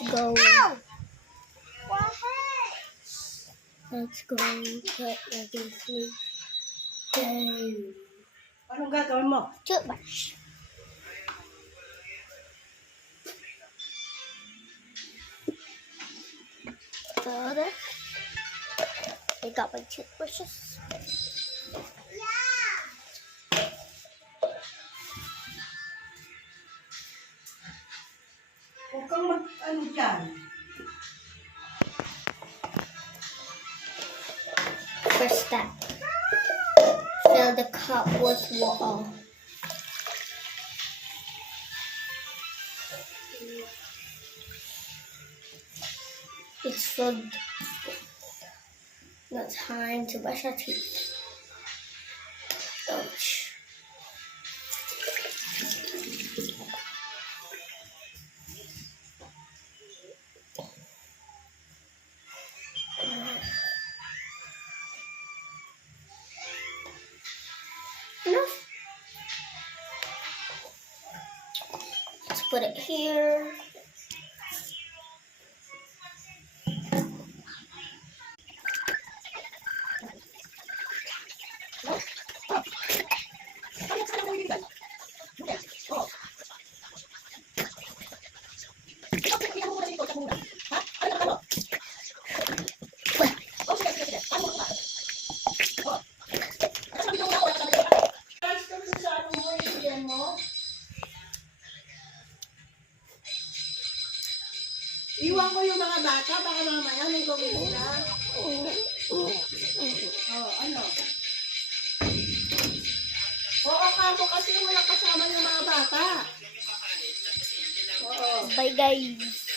Let's go. Ow! Let's go get ready to sleep. Yay. Anong gagawin mo? Toothbrush. Got it. I got my toothbrushes. Huwag kang ano dyan. First step. Fill the cup with water. It's filled. Now time to brush our teeth. Ouch. Enough. Let's put it here. Iwan ko yung mga bata, baka mamaya may gawin sila. Ano? Oo, kako kasi wala kasama yung mga bata. Oo. Bye guys.